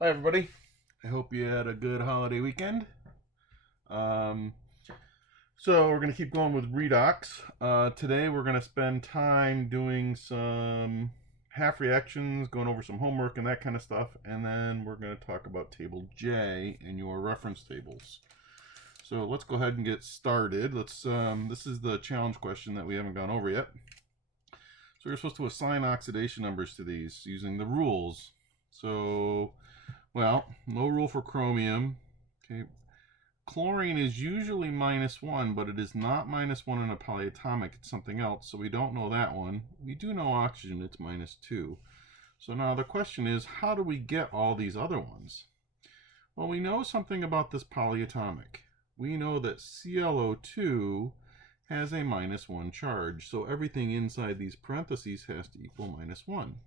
Hi, everybody. I hope you had a good holiday weekend. Um, so we're going to keep going with redox. Today we're going to spend time doing some half reactions, going over some homework and that kind of stuff, and then we're going to talk about table J in your reference tables. So let's go ahead and get started. This is the challenge question that we haven't gone over yet. So we're supposed to assign oxidation numbers to these using the rules. So, well, no rule for chromium. Okay, chlorine is usually -1, but it is not -1 in a polyatomic. It's something else, so we don't know that one. We do know oxygen, it's -2. So now the question is, how do we get all these other ones? Well, we know something about this polyatomic. We know that ClO2 has a -1 charge, so everything inside these parentheses has to equal -1.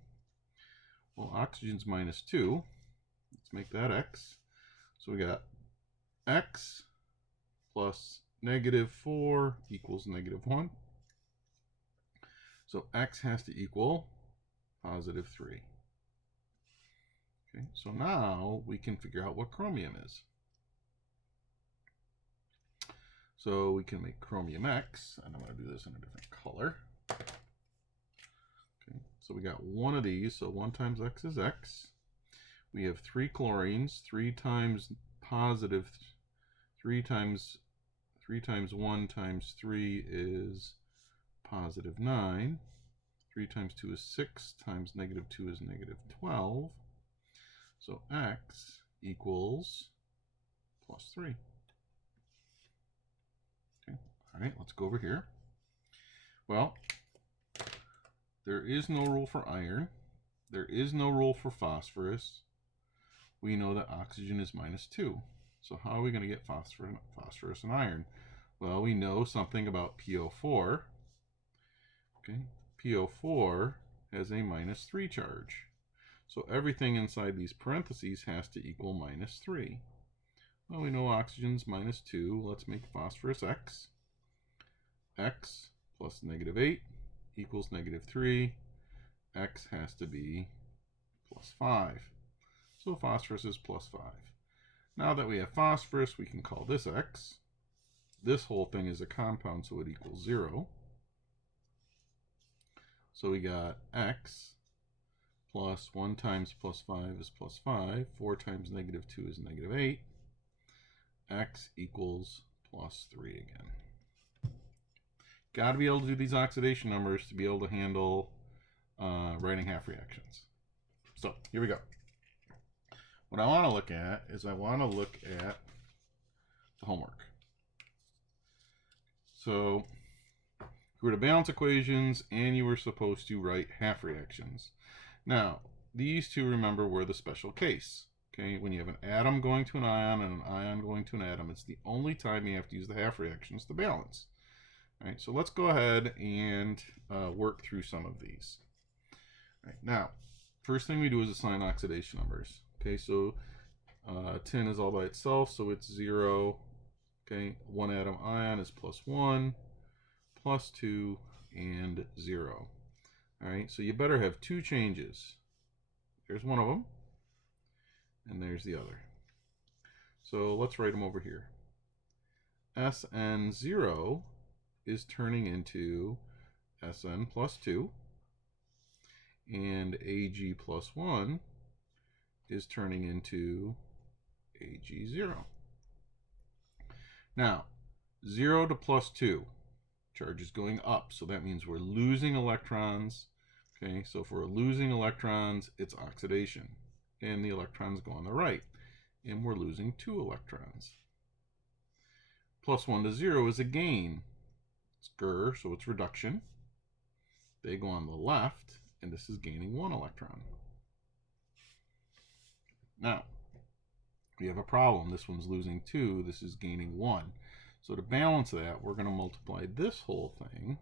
Well, oxygen's -2. Let's make that x. So we got x plus -4 equals -1. So x has to equal +3. Okay, so now we can figure out what chromium is. So we can make chromium X, and I'm going to do this in a different color. Okay, so we got one of these, so 1 times X is X. We have 3 chlorines, 3 times positive, 3 times 1 times 3 is +9. 3 times 2 is 6, times -2 is -12. So X equals +3. Okay. All right, let's go over here. Well, there is no rule for iron. There is no rule for phosphorus. We know that oxygen is -2. So how are we going to get phosphorus and iron? Well, we know something about PO4. Okay, PO4 has a -3 charge. So everything inside these parentheses has to equal -3. Well, we know oxygen's -2. Let's make phosphorus X. X plus -8 equals -3. X has to be +5. So phosphorus is +5. Now that we have phosphorus, we can call this X. This whole thing is a compound, so it equals 0. So we got X plus 1 times +5 is +5. 4 times -2 is -8. X equals +3 again. Got to be able to do these oxidation numbers to be able to handle writing half reactions. So here we go. What I want to look at is I want to look at the homework. So you were to balance equations and you were supposed to write half reactions. Now, these two, remember, were the special case. Okay, when you have an atom going to an ion and an ion going to an atom, it's the only time you have to use the half reactions to balance. All right, so let's go ahead and work through some of these. All right, now, first thing we do is assign oxidation numbers. Okay, so tin is all by itself, so it's 0. Okay, 1 atom ion is +1, +2, and 0. All right, so you better have 2 changes. There's one of them, and there's the other. So let's write them over here. SN0 is turning into SN +2, and AG +1 is turning into AG0. Now, 0 to +2, charge is going up, so that means we're losing electrons. Okay, so if we're losing electrons, it's oxidation. And the electrons go on the right, and we're losing 2 electrons. +1 to 0 is a gain. It's GER, so it's reduction. They go on the left, and this is gaining 1 electron. Now, we have a problem. This one's losing 2, this is gaining 1. So to balance that, we're going to multiply this whole thing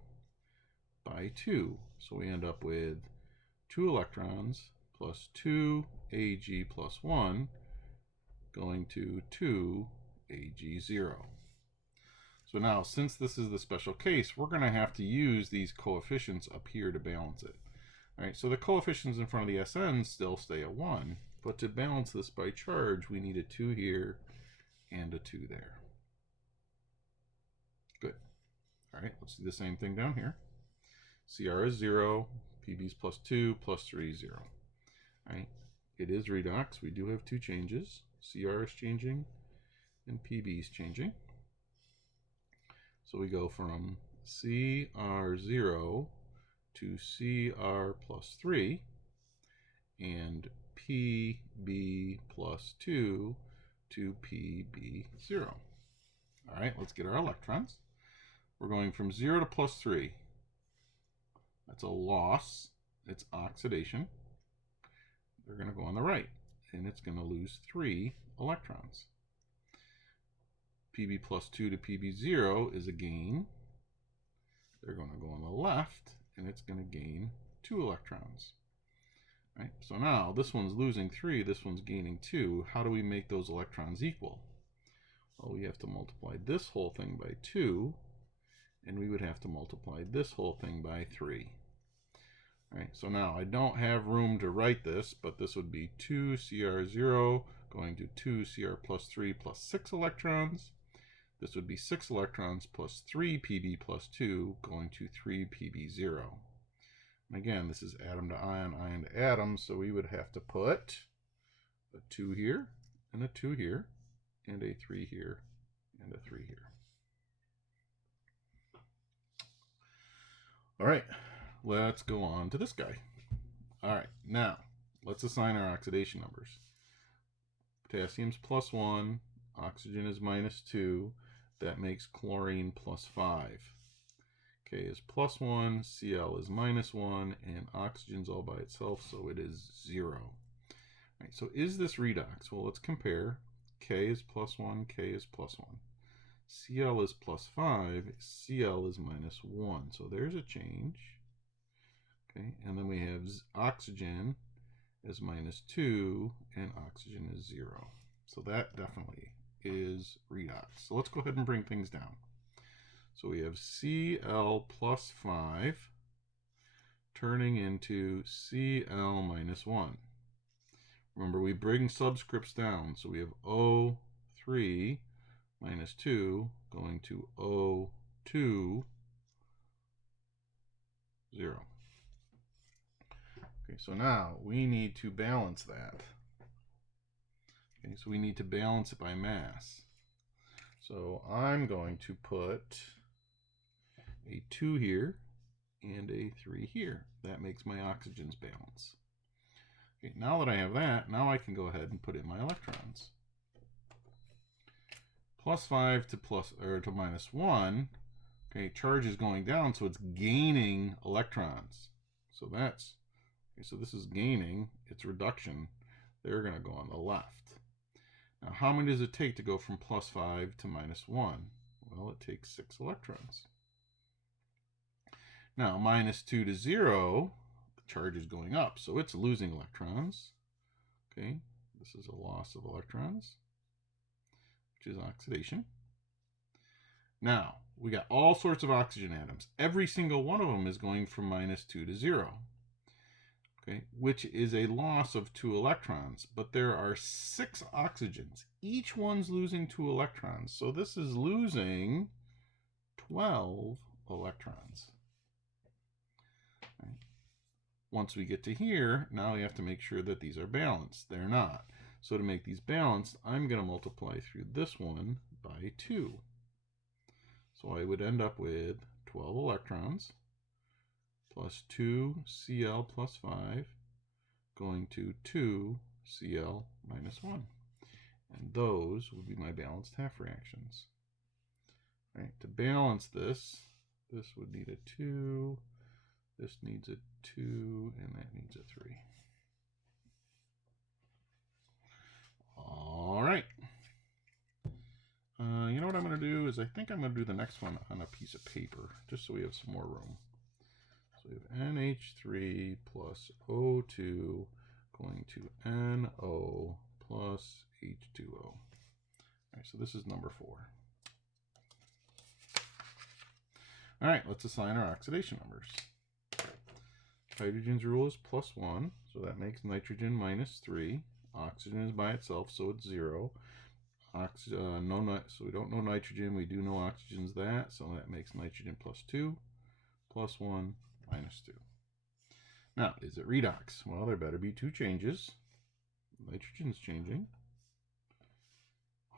by 2. So we end up with 2 electrons plus 2 Ag plus 1 going to 2 Ag0. So now, since this is the special case, we're going to have to use these coefficients up here to balance it. All right, so the coefficients in front of the SN still stay at 1. But to balance this by charge, we need a 2 here and a 2 there. Good. All right, let's do the same thing down here. CR is 0, PB is plus 2, plus 3 is 0. All right, it is redox. We do have 2 changes. CR is changing and PB is changing. So we go from CR0 to CR plus 3 and PB plus 2 to PB0. All right, let's get our electrons. We're going from 0 to plus 3. That's a loss. It's oxidation. They're going to go on the right, and it's going to lose 3 electrons. PB plus 2 to PB0 is a gain. They're going to go on the left, and it's going to gain 2 electrons. Right? So now this one's losing 3, this one's gaining 2. How do we make those electrons equal? Well, we have to multiply this whole thing by 2, and we would have to multiply this whole thing by 3. All right, so now I don't have room to write this, but this would be 2CR0 going to 2CR plus 3 plus 6 electrons. This would be 6 electrons plus 3 PB plus 2 going to 3 PB0. And again, this is atom to ion, ion to atom, so we would have to put a 2 here, and a 2 here, and a 3 here, and a 3 here. All right, let's go on to this guy. All right, now let's assign our oxidation numbers. Potassium's plus 1, oxygen is minus 2, that makes chlorine plus 5. K is plus 1, Cl is minus 1, and oxygen's all by itself, so it is 0. All right, so is this redox? Well, let's compare. K is plus 1, K is plus 1. Cl is plus 5, Cl is minus 1, so there's a change. Okay, and then we have oxygen is minus 2, and oxygen is 0. So that definitely is redox. So let's go ahead and bring things down. So we have Cl plus 5 turning into Cl minus 1. Remember, we bring subscripts down, so we have O3 minus 2 going to O2, 0. Okay, so now we need to balance that. Okay, so we need to balance it by mass. So I'm going to put a 2 here and a 3 here. That makes my oxygens balance. Okay, now that I have that, now I can go ahead and put in my electrons. Plus 5 to minus 1. Okay, charge is going down, so it's gaining electrons. So that's okay, so this is gaining, it's reduction. They're going to go on the left. Now, how many does it take to go from plus 5 to minus 1? Well, it takes 6 electrons. Now, minus 2 to 0, the charge is going up, so it's losing electrons. Okay, this is a loss of electrons, which is oxidation. Now, we got all sorts of oxygen atoms. Every single one of them is going from minus 2 to 0. Okay, which is a loss of 2 electrons, but there are 6 oxygens. Each one's losing 2 electrons, so this is losing 12 electrons. Right. Once we get to here, now we have to make sure that these are balanced. They're not. So to make these balanced, I'm going to multiply through this one by 2. So I would end up with 12 electrons plus 2 Cl plus 5 going to 2 Cl minus 1. And those would be my balanced half reactions. Right, to balance this, this would need a 2, this needs a 2, and that needs a 3. All right. You know what I'm going to do is I think I'm going to do the next one on a piece of paper, just so we have some more room. So we have NH3 plus O2 going to NO plus H2O. All right, so this is number 4. All right, let's assign our oxidation numbers. Hydrogen's rule is plus 1, so that makes nitrogen minus 3. Oxygen is by itself, so it's 0. So we don't know nitrogen. We do know oxygen's that, so that makes nitrogen plus 2, plus 1, minus 2. Now, is it redox? Well, there better be two changes. Nitrogen's changing.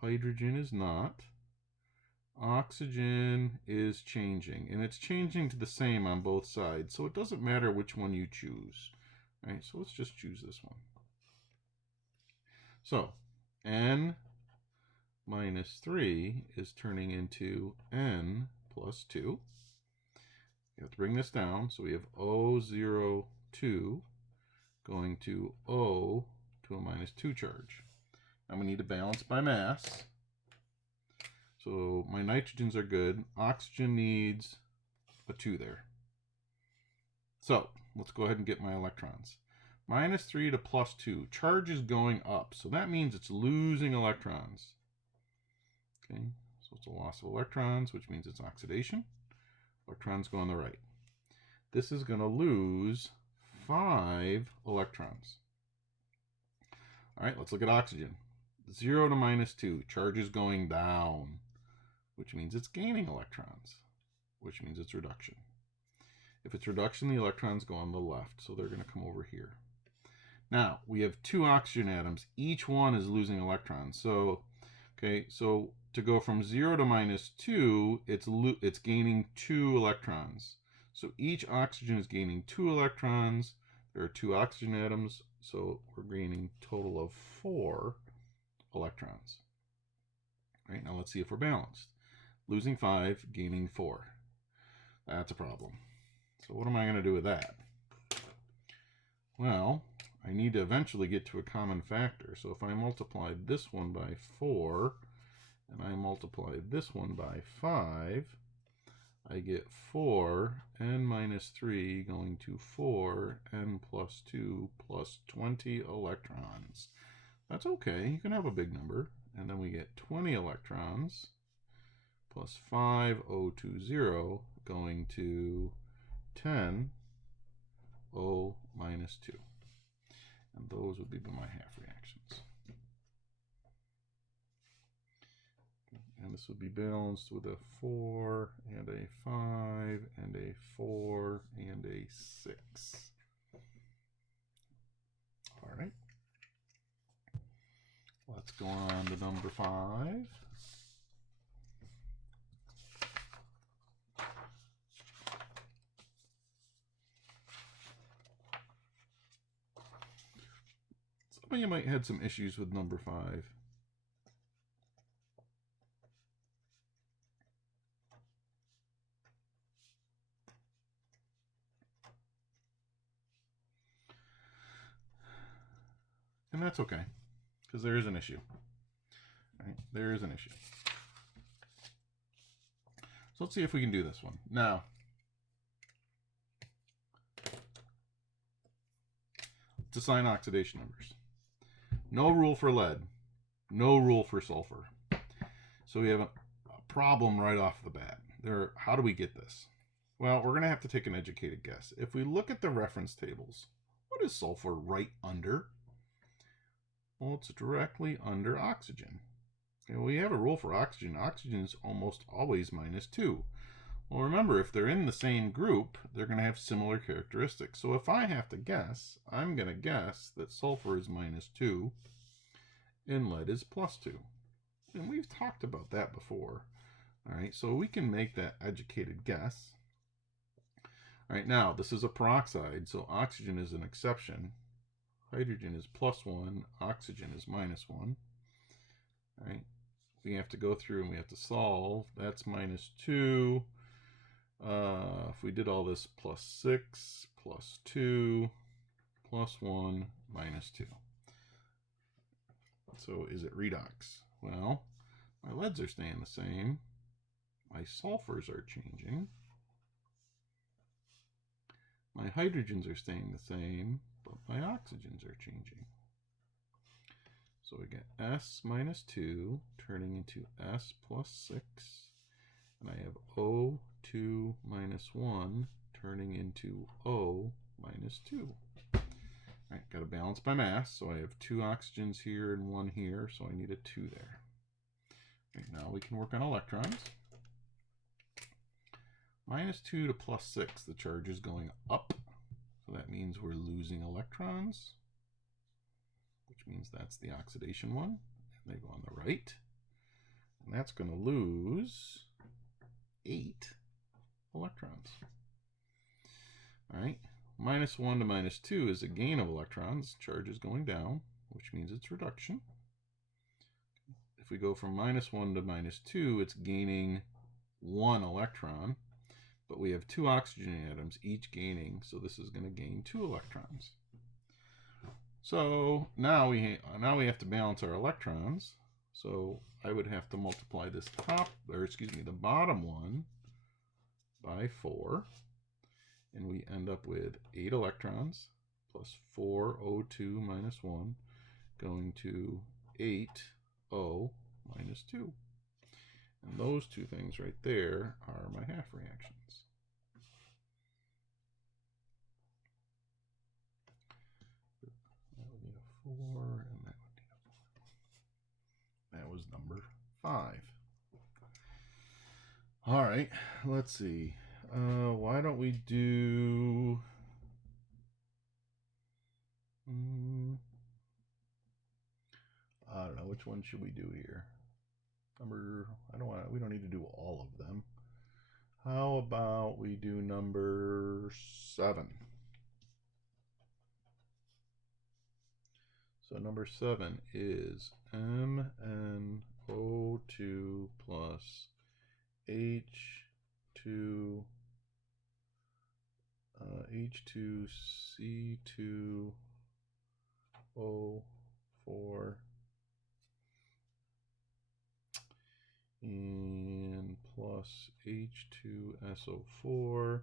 Hydrogen is not. Oxygen is changing, and it's changing to the same on both sides, so it doesn't matter which one you choose. All right, so let's just choose this one. So, N minus 3 is turning into N plus 2. You have to bring this down, so we have O02 going to O to a minus 2 charge. Now we need to balance by mass. So my nitrogens are good. Oxygen needs a 2 there. So let's go ahead and get my electrons. Minus 3 to plus 2. Charge is going up, so that means it's losing electrons. Okay, so it's a loss of electrons, which means it's oxidation. Electrons go on the right. This is going to lose 5 electrons. All right, let's look at oxygen. 0 to minus 2. Charge is going down, which means it's gaining electrons, which means it's reduction. If it's reduction, the electrons go on the left, so they're going to come over here. Now, we have 2 oxygen atoms. Each one is losing electrons. So, okay, so to go from 0 to minus 2, it's gaining 2 electrons. So each oxygen is gaining 2 electrons. There are 2 oxygen atoms, so we're gaining a total of 4 electrons. All right, now let's see if we're balanced. Losing 5, gaining 4. That's a problem. So what am I going to do with that? Well, I need to eventually get to a common factor. So if I multiply this one by 4, and I multiply this one by 5, I get 4 n minus 3 going to 4 n plus 2 plus 20 electrons. That's okay. You can have a big number. And then we get 20 electrons plus 5 O20 going to 10 O minus 2. And those would be my half reactions. And this would be balanced with a 4 and a 5 and a 4 and a 6. All right. Let's go on to number 5. Some of you might have some issues with number 5. And that's okay, because there is an issue. Right? There is an issue. So let's see if we can do this one. Now, let's assign oxidation numbers. No rule for lead. No rule for sulfur. So we have a problem right off the bat. How do we get this? Well, we're going to have to take an educated guess. If we look at the reference tables, what is sulfur right under? Well, it's directly under oxygen. Okay, we have a rule for oxygen. Oxygen is almost always minus 2. Well, remember, if they're in the same group, they're going to have similar characteristics. So if I have to guess, I'm going to guess that sulfur is minus 2 and lead is plus 2. And we've talked about that before. All right, so we can make that educated guess. All right, now this is a peroxide, so oxygen is an exception. Hydrogen is plus 1, oxygen is minus 1. All right, we have to go through and we have to solve. That's minus 2. If we did all this, plus 6, plus 2, plus 1, minus 2. So is it redox? Well, my leads are staying the same. My sulfurs are changing. My hydrogens are staying the same, but my oxygens are changing. So we get S minus 2 turning into S plus 6. And I have O2 minus 1 turning into O minus 2. All Right, got to balance by mass, so I have 2 oxygens here and 1 here, so I need a 2 there. Right, now we can work on electrons. -2 to +6, the charge is going up, so that means we're losing electrons, which means that's the oxidation one, and they go on the right, and that's going to lose 8 electrons. All right. -1 to -2 is a gain of electrons. Charge is going down, which means it's reduction. If we go from -1 to -2, it's gaining 1 electron, but we have 2 oxygen atoms, each gaining, so this is going to gain 2 electrons. So now we have to balance our electrons. So I would have to multiply this the bottom one by 4. And we end up with 8 electrons plus 4 O2 minus 1 going to 8 O minus 2. And those two things right there are my half reactions. That would need a 4, and that would need a 4. That was number 5. All right, let's see. Why don't we do I don't know, which one should we do here? We don't need to do all of them. How about we do number 7? So number 7 is MnO2 plus H2 H2C2O4 and plus H2SO4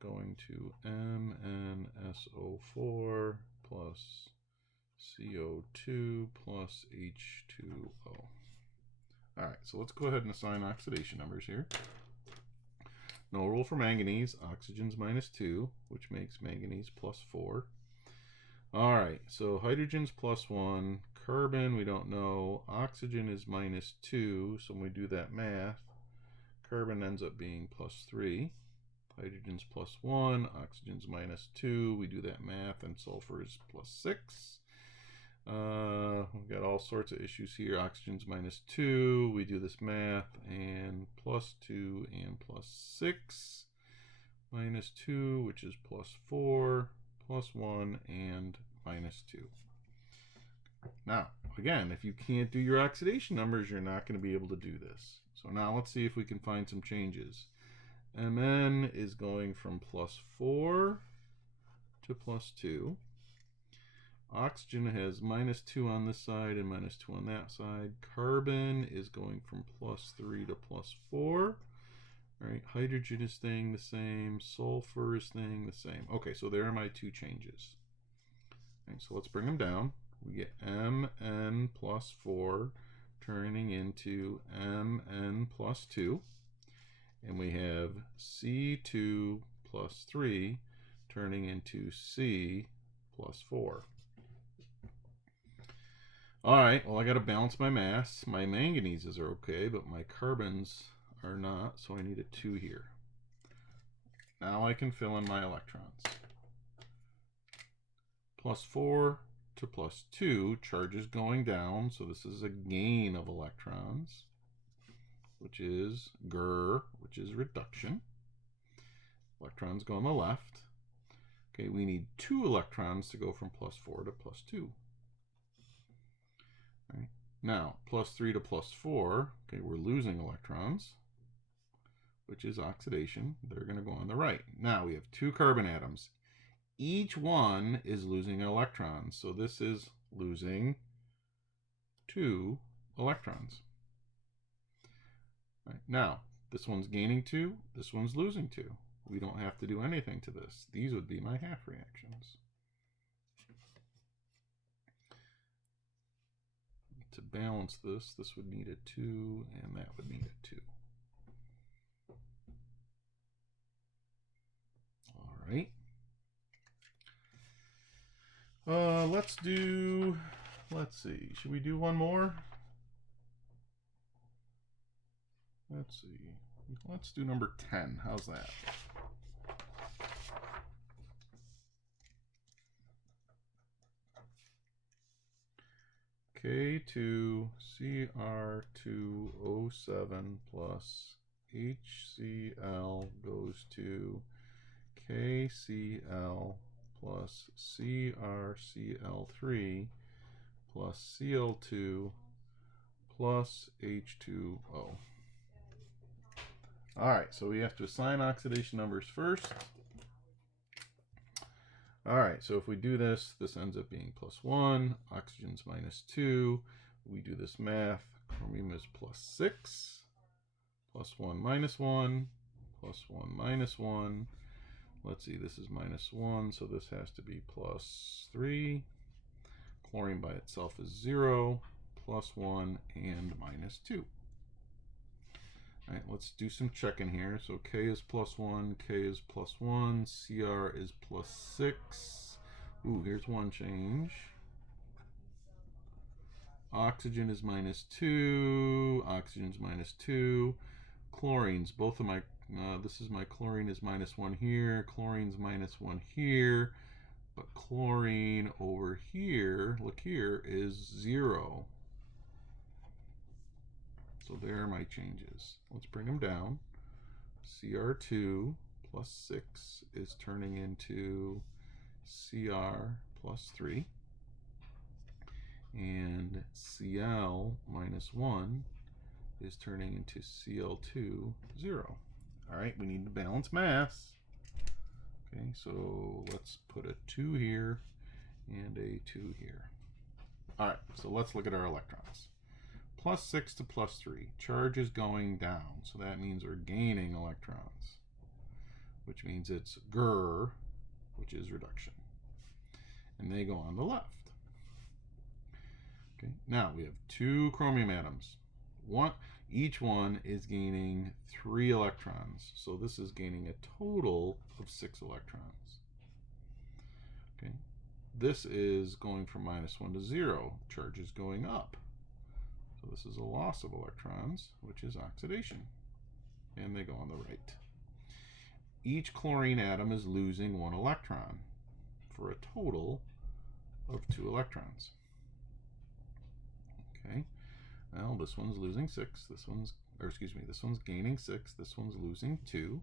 going to MnSO4 plus CO2 plus H2O. All right, so let's go ahead and assign oxidation numbers here. No rule for manganese. Oxygen's -2, which makes manganese +4. All right, so hydrogen's +1. Carbon, we don't know. Oxygen is -2, so when we do that math, carbon ends up being +3. Hydrogen's +1. Oxygen's -2. We do that math, and sulfur is +6. We've got all sorts of issues here. Oxygen's -2. We do this math, and +2 and +6. -2, which is +4, +1, and -2. Now, again, if you can't do your oxidation numbers, you're not going to be able to do this. So now let's see if we can find some changes. Mn is going from +4 to +2. Oxygen has -2 on this side and -2 on that side. Carbon is going from +3 to +4. All right, hydrogen is staying the same. Sulfur is staying the same. Okay, so there are my 2 changes. All right, so let's bring them down. We get Mn plus 4 turning into Mn plus 2. And we have C2 plus 3 turning into C plus 4. All right, well, I got to balance my mass. My manganeses are okay, but my carbons are not, so I need a 2 here. Now I can fill in my electrons. +4 to +2, charge is going down, so this is a gain of electrons, which is GR, which is reduction. Electrons go on the left. Okay, we need 2 electrons to go from +4 to +2. Right. Now, +3 to +4, okay, we're losing electrons, which is oxidation. They're going to go on the right. Now we have 2 carbon atoms. Each one is losing electrons, so this is losing 2 electrons. Right. Now, this one's gaining 2, this one's losing 2. We don't have to do anything to this. These would be my half reactions. To balance this, this would need a 2, and that would need a 2. All right. Let's see, should we do one more? Let's see, let's do number 10. How's that? K2 CR2O7 plus HCl goes to KCl plus CrCl3 plus Cl2 plus H2O. Alright, so we have to assign oxidation numbers first. Alright, so if we do this, this ends up being +1, oxygen's -2. We do this math, chromium is +6, +1 -1, +1 -1. Let's see, this is -1, so this has to be +3. Chlorine by itself is 0, +1, and -2. All right, let's do some checking here. So K is +1, K is +1, Cr is +6. Ooh, here's one change. Oxygen is -2, oxygen's -2. Chlorines, both of my, this is my chlorine is -1 here, chlorine's -1 here, but chlorine over here, look here, is 0. So there are my changes. Let's bring them down. Cr2 +6 is turning into Cr +3. And Cl -1 is turning into Cl2 0. All right, we need to balance mass. Okay, so let's put a 2 here and a 2 here. All right, so let's look at our electrons. +6 to +3. Charge is going down, so that means we're gaining electrons, which means it's GR, which is reduction. And they go on the left. Okay, now we have 2 chromium atoms. Each one is gaining 3 electrons, so this is gaining a total of 6 electrons. Okay, this is going from -1 to 0. Charge is going up. So this is a loss of electrons, which is oxidation. And they go on the right. Each chlorine atom is losing 1 electron for a total of 2 electrons. Okay, well, this one's losing 6, this one's gaining 6, this one's losing 2.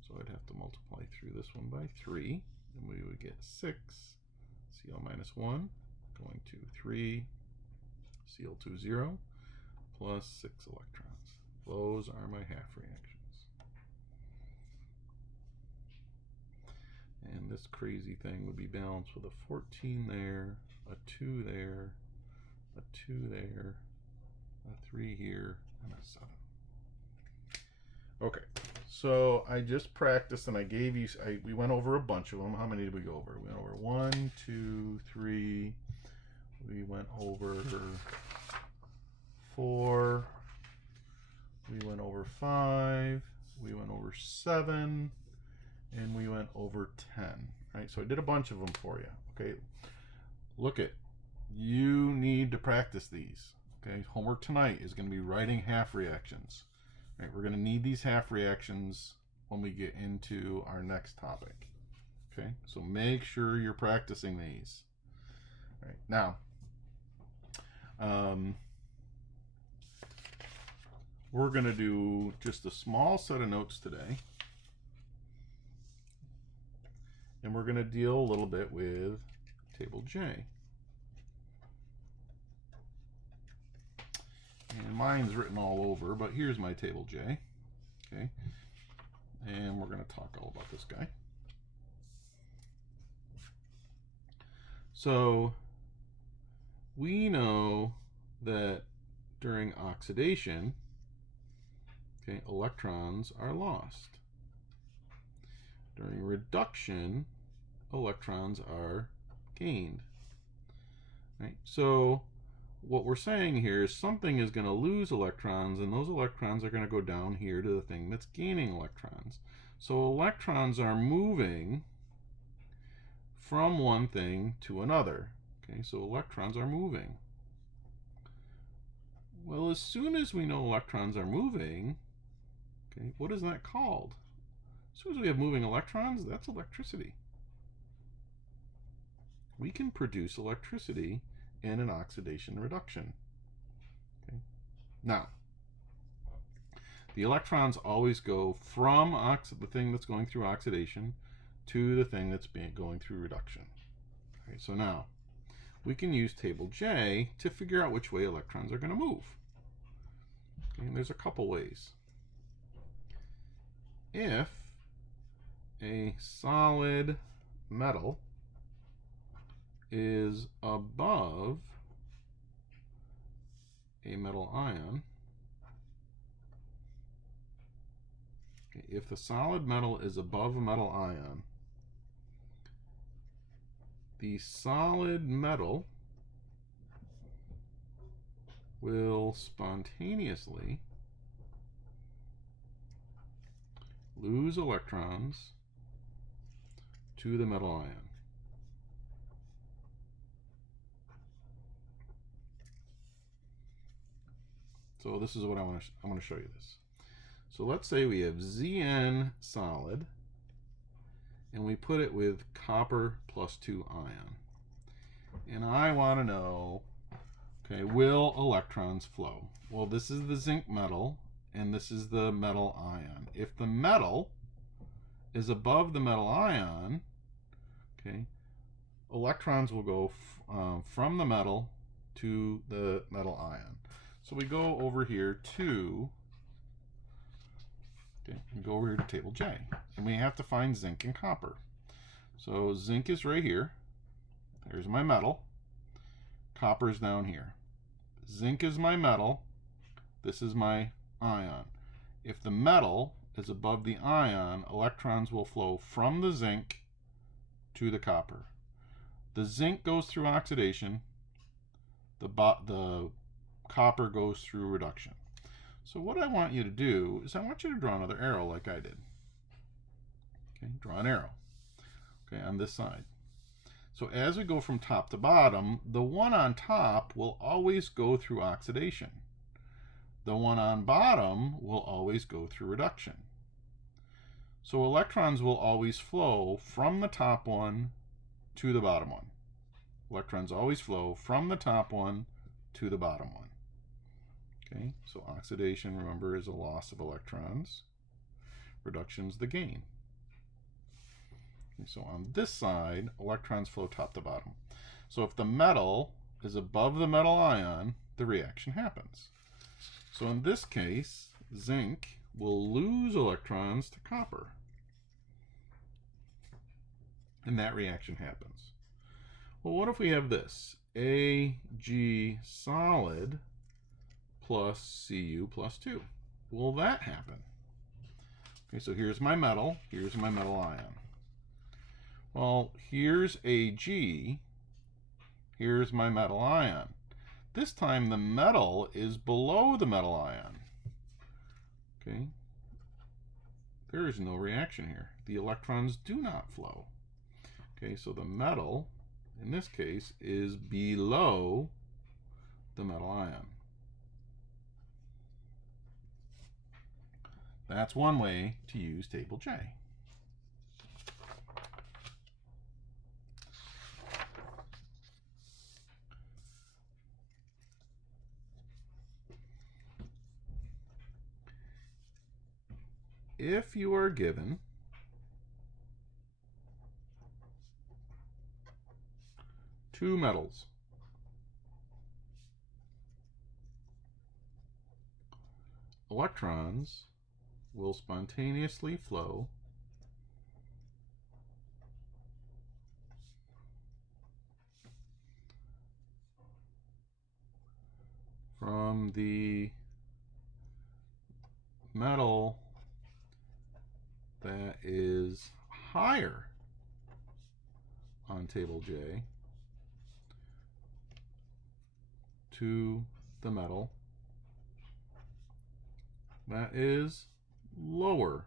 So I'd have to multiply through this one by 3, and we would get 6, Cl -1, going to 3, Cl2 0, plus 6 electrons. Those are my half reactions. And this crazy thing would be balanced with a 14 there, a 2 there, a 2 there, a 3 here, and a 7. Okay, so I just practiced and I gave you, we went over a bunch of them. How many did we go over? We went over 1, 2, 3. We went over 4. We went over 5. We went over 7. And we went over 10. Right? So I did a bunch of them for you. Okay. Look it. You need to practice these. Okay. Homework tonight is going to be writing half reactions. Right? We're going to need these half reactions when we get into our next topic. Okay. So make sure you're practicing these. All right. Now, we're going to do just a small set of notes today. And we're going to deal a little bit with table J. And mine's written all over, but here's my table J. Okay. And we're going to talk all about this guy. So we know that during oxidation, okay, electrons are lost. During reduction, electrons are gained. Right? So what we're saying here is something is going to lose electrons, and those electrons are going to go down here to the thing that's gaining electrons. So electrons are moving from one thing to another. Okay, so electrons are moving. Well, as soon as we know electrons are moving, okay, what is that called? As soon as we have moving electrons, that's electricity. We can produce electricity in an oxidation reduction. Okay. Now, the electrons always go from the thing that's going through oxidation to the thing that's going through reduction. Okay, so now we can use table J to figure out which way electrons are going to move. Okay, and there's a couple ways. If a solid metal is above a metal ion, okay, if the solid metal is above a metal ion, the solid metal will spontaneously lose electrons to the metal ion. So this is what I want to show you this. So let's say we have Zn solid, and we put it with copper +2 ion. And I want to know, okay, will electrons flow? Well, this is the zinc metal, and this is the metal ion. If the metal is above the metal ion, okay, electrons will go from the metal to the metal ion. So we go over here to, we go over here to table J, and we have to find zinc and copper. So zinc is right here. There's my metal. Copper is down here. Zinc is my metal. This is my ion. If the metal is above the ion, electrons will flow from the zinc to the copper. The zinc goes through oxidation. The copper goes through reduction. So what I want you to do is I want you to draw another arrow like I did. Okay, draw an arrow, okay, on this side. So as we go from top to bottom, the one on top will always go through oxidation. The one on bottom will always go through reduction. So electrons will always flow from the top one to the bottom one. Electrons always flow from the top one to the bottom one. Okay, so oxidation, remember, is a loss of electrons. Reduction is the gain. Okay, so on this side, electrons flow top to bottom. So if the metal is above the metal ion, the reaction happens. So in this case, zinc will lose electrons to copper. And that reaction happens. Well, what if we have this? Ag solid plus Cu plus 2. Will that happen? Okay, so here's my metal ion. Well, here's Ag, here's my metal ion. This time the metal is below the metal ion. Okay, there is no reaction here. The electrons do not flow. Okay, so the metal, in this case, is below the metal ion. That's one way to use table J. If you are given two metals, electrons will spontaneously flow from the metal that is higher on table J to the metal that is lower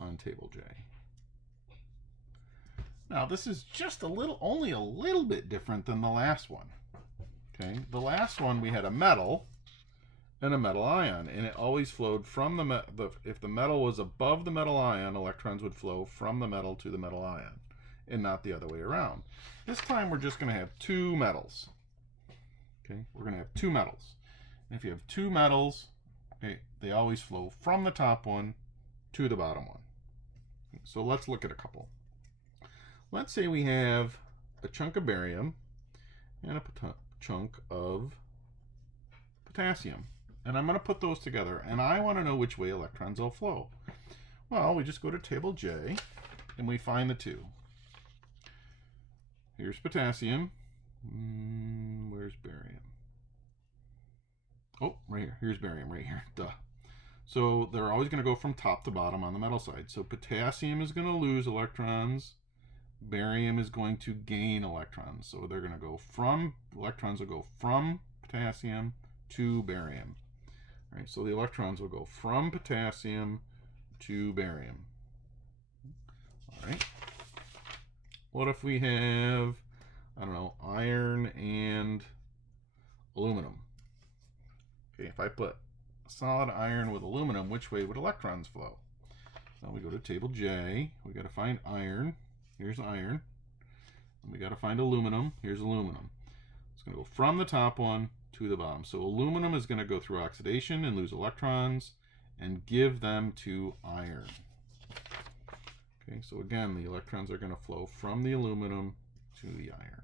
on table J. Now this is just only a little bit different than the last one. Okay, the last one we had a metal and a metal ion, and it always flowed from if the metal was above the metal ion, electrons would flow from the metal to the metal ion, and not the other way around. This time we're just going to have two metals. Okay, we're going to have two metals. And if you have two metals, okay, they always flow from the top one to the bottom one. So let's look at a couple. Let's say we have a chunk of barium and a chunk of potassium. And I'm going to put those together, and I want to know which way electrons will flow. Well, we just go to table J, and we find the two. Here's potassium. Where's barium? Oh, right here. Here's barium right here. Duh. So they're always going to go from top to bottom on the metal side. So potassium is going to lose electrons. Barium is going to gain electrons. So they're going to go from, electrons will go from potassium to barium. All right, so the electrons will go from potassium to barium. All right. What if we have, I don't know, iron and aluminum? Okay, if I put solid iron with aluminum, which way would electrons flow? So we go to table J. We got to find iron. Here's iron. And we got to find aluminum. Here's aluminum. It's going to go from the top one to the bottom. So aluminum is going to go through oxidation and lose electrons and give them to iron. Okay, so again, the electrons are going to flow from the aluminum to the iron.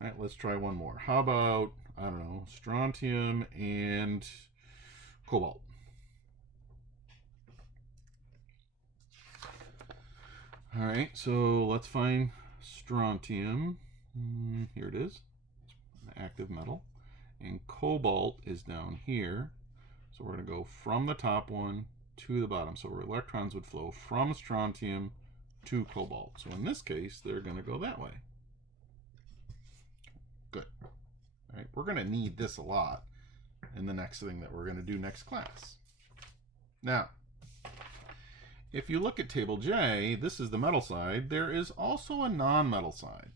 All right, let's try one more. How about, I don't know, strontium and cobalt? All right, so let's find strontium. Here it is, an active metal. And cobalt is down here. So we're going to go from the top one to the bottom. So our electrons would flow from strontium to cobalt. So in this case, they're going to go that way. Good. All right, we're going to need this a lot in the next thing that we're going to do next class. Now, if you look at table J, this is the metal side. There is also a non-metal side.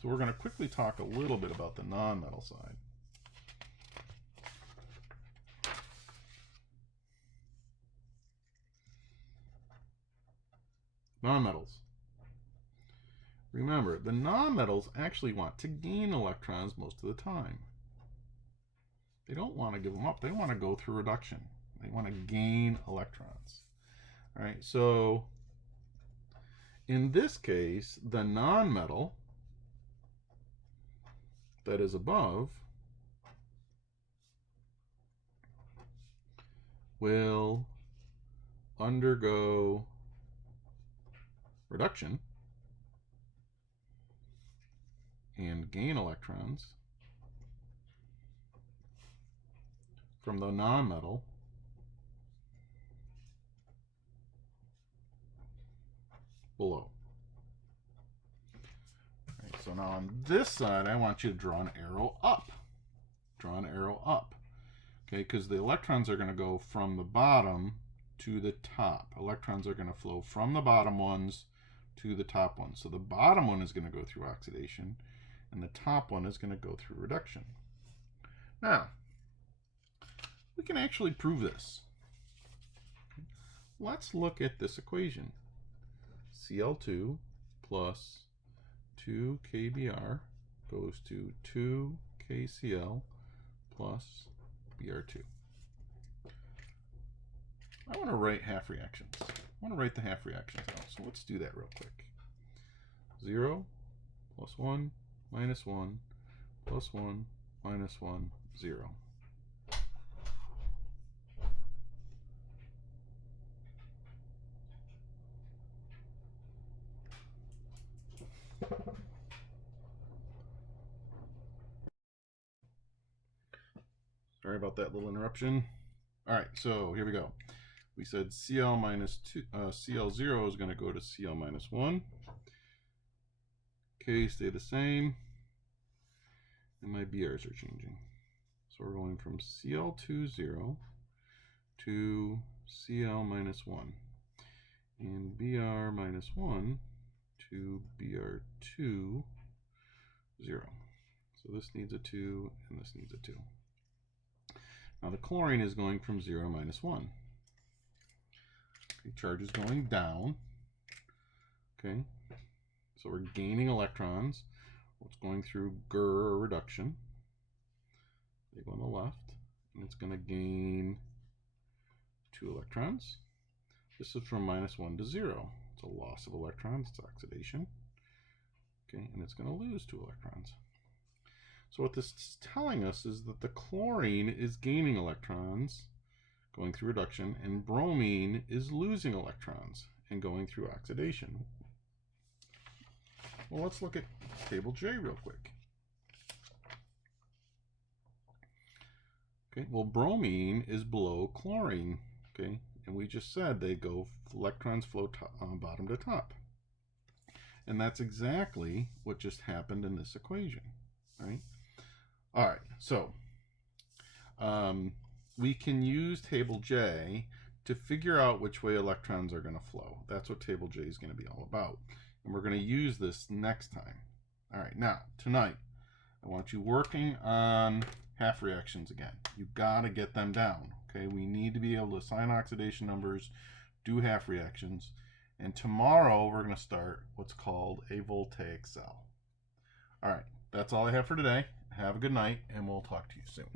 So we're going to quickly talk a little bit about the non-metal side. Non-metals. Remember, the non-metals actually want to gain electrons most of the time. They don't want to give them up. They want to go through reduction. They want to gain electrons. All right, so in this case, the non-metal that is above will undergo reduction and gain electrons from the non-metal below. Right, so now on this side, I want you to draw an arrow up. Draw an arrow up. Okay, because the electrons are going to go from the bottom to the top. Electrons are going to flow from the bottom ones to the top ones. So the bottom one is going to go through oxidation, and the top one is going to go through reduction. Now, we can actually prove this. Let's look at this equation. Cl2 plus 2KBr goes to 2KCl plus Br2. I want to write half reactions. I want to write the half reactions out. So let's do that real quick. 0 plus 1 minus 1 plus 1 minus 1, 0. Sorry about that little interruption. All right, so here we go. We said Cl minus 2, Cl0 is going to go to Cl minus 1. K stay the same. And my Brs are changing. So we're going from Cl2, 0 to Cl minus 1. And Br minus 1 to Br2, 0. So this needs a 2, and this needs a 2. Now the chlorine is going from 0 minus 1. Okay, charge is going down. Okay, so we're gaining electrons. It's going through GR, or reduction. They go on the left, and it's going to gain 2 electrons. This is from minus 1 to 0. It's a loss of electrons, it's oxidation. Okay, and it's going to lose 2 electrons. So what this is telling us is that the chlorine is gaining electrons, going through reduction, and bromine is losing electrons and going through oxidation. Well, let's look at table J real quick. Okay, well, bromine is below chlorine, okay, and we just said they go, electrons flow bottom to top. And that's exactly what just happened in this equation, right? All right, so we can use table J to figure out which way electrons are going to flow. That's what table J is going to be all about. And we're going to use this next time. All right, now, tonight, I want you working on half reactions again. You've got to get them down, okay? We need to be able to assign oxidation numbers, do half reactions, and tomorrow we're going to start what's called a voltaic cell. All right, that's all I have for today. Have a good night, and we'll talk to you soon.